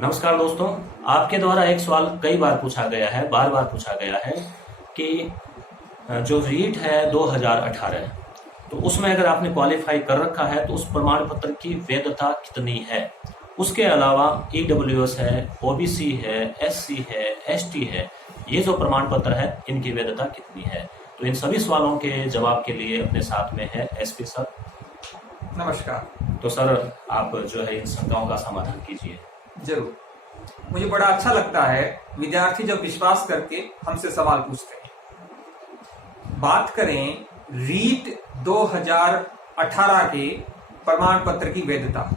नमस्कार दोस्तों। आपके द्वारा एक सवाल कई बार पूछा गया है, बार बार पूछा गया है कि जो रीट है 2018, तो उसमें अगर आपने क्वालिफाई कर रखा है तो उस प्रमाण पत्र की वैधता कितनी है। उसके अलावा ईडब्ल्यूएस है, ओबीसी है, एससी है, एसटी है, ये जो प्रमाण पत्र है इनकी वैधता कितनी है। तो इन सभी सवालों के जवाब के लिए अपने साथ में है एसपी सर। नमस्कार। तो सर आप जो है इन शंकाओं का समाधान कीजिए। जरूर। मुझे बड़ा अच्छा लगता है विद्यार्थी जब विश्वास करके हमसे सवाल पूछते हैं। बात करें रीट 2018 के प्रमाण पत्र की वैधता।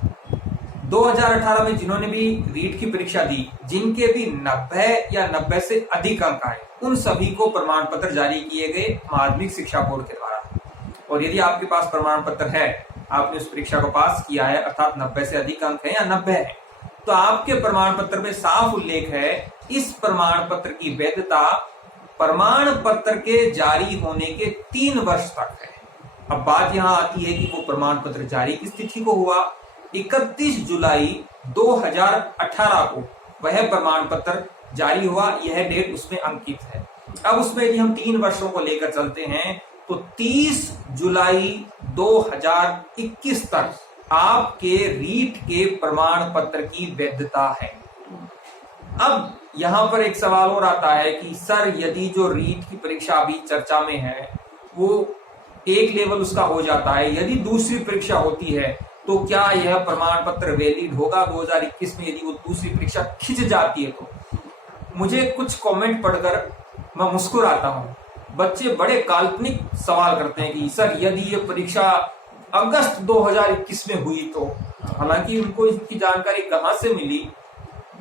2018 में जिन्होंने भी रीट की परीक्षा दी, जिनके भी 90 या 90 से अधिक अंक आए, उन सभी को प्रमाण पत्र जारी किए गए माध्यमिक शिक्षा बोर्ड के द्वारा। और यदि आपके पास प्रमाण पत्र है, आपने उस परीक्षा को पास किया है, अर्थात 90 से अधिक अंक है या 90 है, तो आपके प्रमाण पत्र में साफ उल्लेख है इस प्रमाण पत्र की वैधता प्रमाण पत्र के जारी होने के 3 वर्ष तक है। अब बात यहां आती है कि वो प्रमाण पत्र जारी किस तिथि को हुआ। 31 जुलाई 2018 को वह प्रमाण पत्र जारी हुआ, यह डेट उसमें अंकित है। अब उसमें यदि हम 3 वर्षों को लेकर चलते हैं तो 30 जुलाई 2021 तक आपके रीट के प्रमाण पत्र की वैधता है। अब यहां पर एक सवाल और आता है कि सर यदि जो रीट की परीक्षा अभी चर्चा में है वो एक लेवल उसका हो जाता है, यदि दूसरी परीक्षा होती है तो क्या यह प्रमाण पत्र वैलिड होगा 2021 में यदि वो दूसरी परीक्षा खिंच जाती है। तो मुझे कुछ कमेंट पढ़कर मैं मुस्कुराता हूं। बच्चे बड़े काल्पनिक सवाल करते हैं कि सर यदि ये परीक्षा अगस्त 2021 में हुई तो, हालांकि उनको इसकी जानकारी कहां से मिली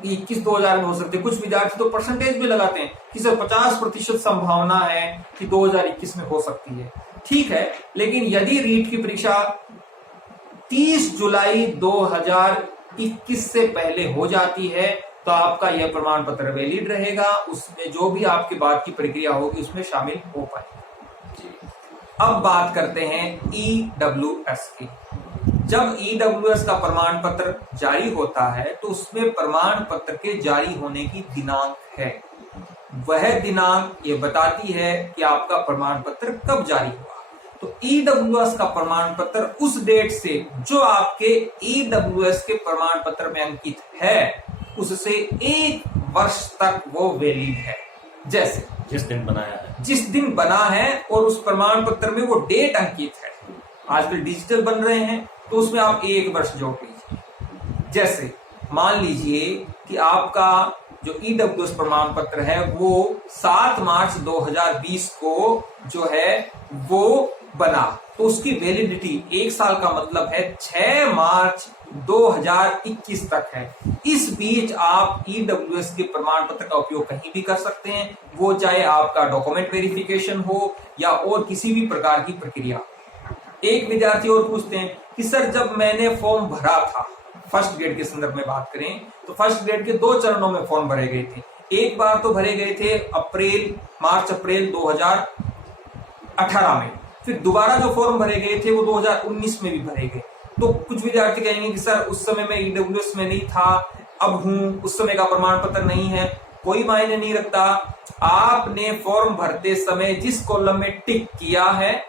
21-2000 में हो सकते। कुछ विद्यार्थी तो परसेंटेज भी लगाते हैं कि सर 50% संभावना है कि 2021 में हो सकती है। ठीक है, लेकिन यदि रीट की परीक्षा 30 जुलाई 2021 से पहले हो जाती है तो आपका यह प्रमाण पत्र वैलिड रहेगा, उसमें जो भी आपके बाद की प्रक्रिया होगी उसमें शामिल हो पाएगी। अब बात करते हैं ईडब्ल्यूएस की। जब ईडब्ल्यूएस का प्रमाण पत्र जारी होता है तो उसमें प्रमाण पत्र के जारी होने की दिनांक है। वह दिनांक ये बताती है कि आपका प्रमाण पत्र कब जारी हुआ। तो ईडब्ल्यूएस का प्रमाण पत्र उस डेट से जो आपके ईडब्ल्यूएस के प्रमाण पत्र में अंकित है उससे 1 वर्ष तक वो वैलिड है। जैसे जिस दिन बना है और उस प्रमाण पत्र में वो डेट अंकित है। आजकल डिजिटल बन रहे हैं तो उसमें आप 1 वर्ष जोड़ लीजिए। जैसे मान लीजिए कि आपका जो ईडब्ल्यूएस प्रमाण पत्र है वो 7 मार्च 2020 को जो है वो बना, तो उसकी वैलिडिटी 1 साल का मतलब है 6 मार्च 2021 तक है। इस बीच आप ईडब्ल्यूएस के प्रमाण पत्र का उपयोग कहीं भी कर सकते हैं, वो चाहे आपका डॉक्यूमेंट वेरिफिकेशन हो या और किसी भी प्रकार की प्रक्रिया। एक विद्यार्थी और पूछते हैं कि सर जब मैंने फॉर्म भरा था, फर्स्ट ग्रेड के संदर्भ में बात करें तो फर्स्ट ग्रेड के 2 चरणों में फॉर्म भरे गए थे। एक बार तो भरे गए थे मार्च अप्रैल 2018 में, फिर दोबारा जो फॉर्म भरे गए थे वो 2019 में भी भरे गए। तो कुछ विद्यार्थी कहेंगे कि सर उस समय मैं ईडब्ल्यूएस में नहीं था, अब हूं, उस समय का प्रमाण पत्र नहीं है। कोई मायने नहीं रखता। आपने फॉर्म भरते समय जिस कॉलम में टिक किया है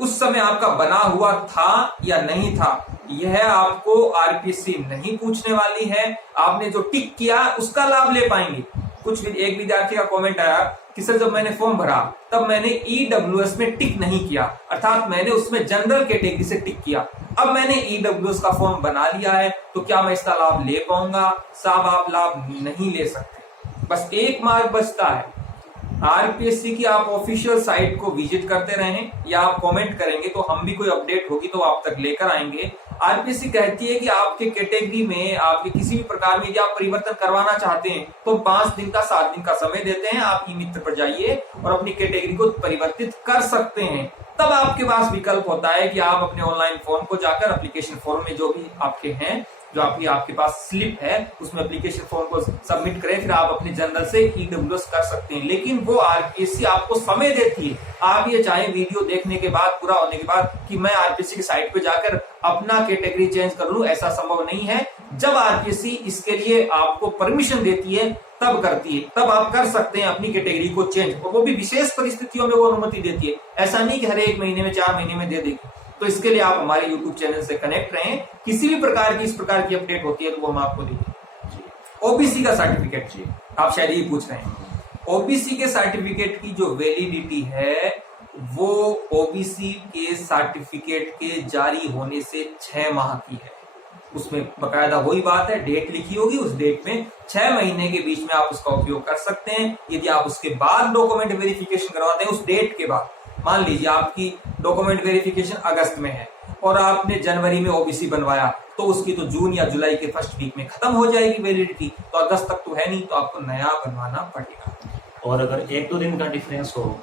उस समय आपका बना हुआ था या नहीं था, यह आपको आरपीएससी नहीं पूछने वाली है। आपने जो टिक किया उसका लाभ ले पाएंगे। एक विद्यार्थी का कमेंट आया कि सर जब मैंने फॉर्म भरा तब मैंने ईडब्ल्यूएस में टिक नहीं किया, अर्थात मैंने उसमें जनरल कैटेगरी से टिक किया। अब मैंने ईडब्ल्यूएस का फॉर्म बना लिया है तो क्या मैं इसका लाभ ले पाऊंगा? साहब आप लाभ नहीं ले सकते। बस एक मार्ग बचता है, आरपीएससी की आप ऑफिशियल साइट को विजिट करते रहें या आप कमेंट करेंगे तो हम भी कोई अपडेट होगी तो आप तक लेकर आएंगे। आरपीएससी कहती है कि आपके कैटेगरी में आपके किसी भी प्रकार में यदि आप परिवर्तन करवाना चाहते हैं तो 5 दिन का 7 दिन का समय देते हैं। आप ई मित्र पर जाइए और अपनी कैटेगरी को परिवर्तित कर सकते हैं। तब आपके पास विकल्प होता है कि आप अपने ऑनलाइन फॉर्म को जाकर एप्लीकेशन फॉर्म में जो भी आपके हैं, जो आपके पास स्लिप है उसमें एप्लीकेशन फॉर्म को सबमिट करें, फिर आप अपने जनरल से ईडब्ल्यूएस कर सकते हैं। लेकिन वो आरपीएससी आपको समय देती है। आप ये चाहे वीडियो देखने के बाद, पूरा होने के बाद कि मैं आरपीएससी की साइट पे जाकर अपना कैटेगरी चेंज कर लूं, ऐसा संभव नहीं है। जब आरपीएससी इसके लिए आपको परमिशन देती है तब करती है, तब आप कर सकते हैं अपनी कैटेगरी को चेंज, और वो भी विशेष परिस्थितियों में वो अनुमति देती है। ऐसा नहीं कि हर 1 महीने में 4 महीने में दे देगी। तो इसके लिए आप हमारे यूट्यूब चैनल से कनेक्ट रहें, किसी भी प्रकार की इस प्रकार की अपडेट होती है तो वो हम आपको देंगे। ओबीसी का सर्टिफिकेट, जी आप शायद ये पूछ रहे हैं, ओबीसी के सर्टिफिकेट की जो वैलिडिटी है वो ओबीसी के सर्टिफिकेट के जारी होने से 6 माह की है। उसमें बकायदा वही बात है, डेट लिखी होगी, उस डेट में 6 महीने के बीच में आप उसका उपयोग कर सकते हैं। यदि आप उसके बाद डॉक्यूमेंट वेरिफिकेशन करवाते हैं, उस डेट के बाद, मान लीजिए आपकी डॉक्यूमेंट वेरिफिकेशन अगस्त में है और आपने जनवरी में ओबीसी बनवाया, तो उसकी तो जून या जुलाई के फर्स्ट वीक में खत्म हो जाएगी वैलिडिटी, तो अगस्त तक तो है नहीं, तो आपको नया बनवाना पड़ेगा। और अगर 1-2 दिन का डिफरेंस हो,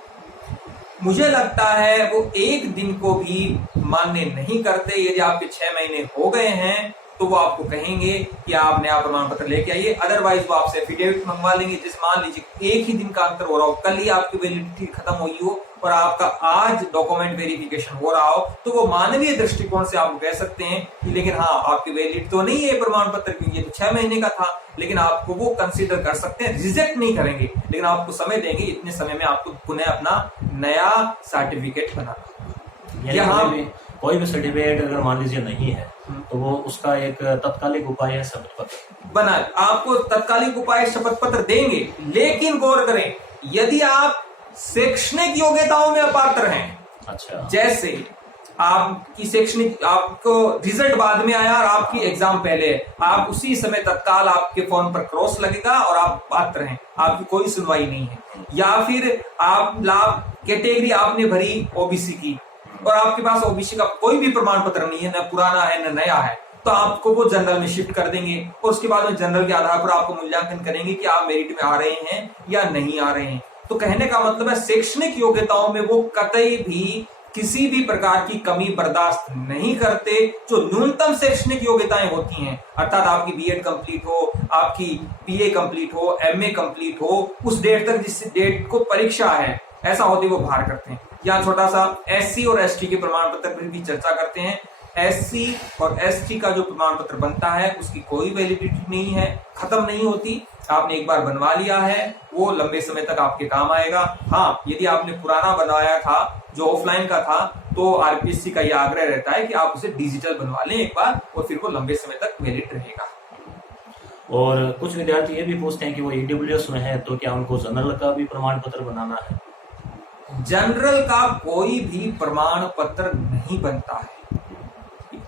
मुझे लगता है वो 1 दिन को भी मान्य नहीं करते। यदि आपके 6 महीने हो गए हैं तो वो आपको कहेंगे कि आप नया प्रमाण पत्र लेके आइए, अदरवाइज वो आपसे एफिडेविट मंगवा लेंगे। जैसे मान लीजिए 1 ही दिन का अंतर हो रहा हो, कल ही आपकी वैलिडिटी खत्म हुई हो और आपका आज डॉक्यूमेंट वेरिफिकेशन हो रहा हो, तो वो मानवीय दृष्टिकोण से आप कह सकते हैं कि लेकिन हाँ आपकी वैलिड तो नहीं है प्रमाण पत्र की, ये तो 6 महीने का था, लेकिन आपको वो कंसीडर कर सकते हैं, रिजेक्ट नहीं करेंगे, लेकिन आपको समय देंगे, इतने समय में आपको पुनः अपना नया सर्टिफिकेट बनाना। कोई भी सर्टिफिकेट अगर मान लीजिए नहीं है तो वो उसका एक तत्कालिक उपाय है शपथ पत्र बना, आपको तत्कालिक उपाय शपथ पत्र देंगे, लेकिन गौर करें यदि आप शैक्षणिक योग्यताओं में अपात्र हैं, अच्छा जैसे आपकी शैक्षणिक, आपको रिजल्ट बाद में आया और आपकी एग्जाम पहले है, आप उसी समय तत्काल आपके फोन पर क्रॉस लगेगा और आप पात्र हैं, आपकी कोई सुनवाई नहीं है। या फिर आप लाभ कैटेगरी आपने भरी ओबीसी की और आपके पास ओबीसी का कोई भी प्रमाण पत्र नहीं है, न पुराना है न नया है, तो आपको वो जनरल में शिफ्ट कर देंगे और उसके बाद में जनरल के आधार पर आपको मूल्यांकन करेंगे कि आप मेरिट में आ रहे हैं या नहीं आ रहे हैं। तो कहने का मतलब है शैक्षणिक योग्यताओं में वो कतई भी किसी भी प्रकार की कमी बर्दाश्त नहीं करते। जो न्यूनतम शैक्षणिक योग्यताएं होती हैं, अर्थात आपकी बीएड कंप्लीट हो, आपकी बीए कंप्लीट हो, एमए कंप्लीट हो, उस डेट तक जिस डेट को परीक्षा है ऐसा होती वो बाहर करते हैं। यहाँ छोटा सा एससी और एसटी के प्रमाण पत्र पर भी चर्चा करते हैं। एससी और एसटी का जो प्रमाण पत्र बनता है उसकी कोई वैलिडिटी नहीं है, खत्म नहीं होती। आपने एक बार बनवा लिया है, वो लंबे समय तक आपके काम आएगा। हाँ, यदि आपने पुराना बनवाया था जो ऑफलाइन का था, तो आरपीएससी का यह आग्रह रहता है कि आप उसे डिजिटल बनवा लें एक बार, और फिर वो लंबे समय तक वैलिड रहेगा। और कुछ विद्यार्थी ये भी पूछते हैं कि वो ईडब्ल्यूएस में है तो क्या उनको जनरल का भी प्रमाण पत्र बनाना है? जनरल का कोई भी प्रमाण पत्र नहीं बनता है।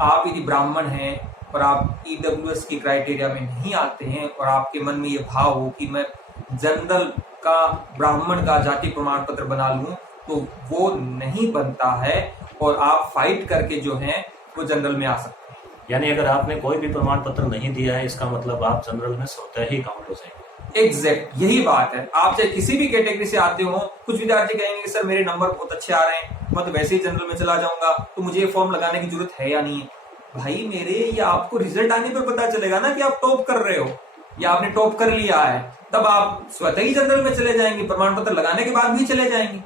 आप यदि ब्राह्मण हैं और आप ईडब्ल्यूएस की क्राइटेरिया में नहीं आते हैं और आपके मन में ये भाव हो कि मैं जनरल का, ब्राह्मण का जाति प्रमाण पत्र बना लूं, तो वो नहीं बनता है और आप फाइट करके जो है वो जनरल में आ सकते हैं। यानी अगर आपने कोई भी प्रमाण पत्र नहीं दिया है, इसका मतलब आप जनरल में स्वतः ही काउंट हो जाएंगे। एग्जैक्ट यही बात है। आप चाहे किसी भी कैटेगरी से आते हो, कुछ विद्यार्थी कहेंगे सर मेरे नंबर बहुत अच्छे आ रहे हैं, मैं तो वैसे ही जनरल में चला जाऊंगा, तो मुझे ये फॉर्म लगाने की जरूरत है या नहीं है। भाई मेरे, ये आपको रिजल्ट आने पर पता चलेगा ना कि आप टॉप कर रहे हो या आपने टॉप कर लिया है, तब आप स्वतः ही जनरल में चले जाएंगे, प्रमाण पत्र लगाने के बाद भी चले जाएंगे।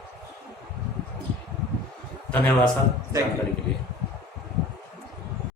धन्यवाद सर जानकारी के लिए।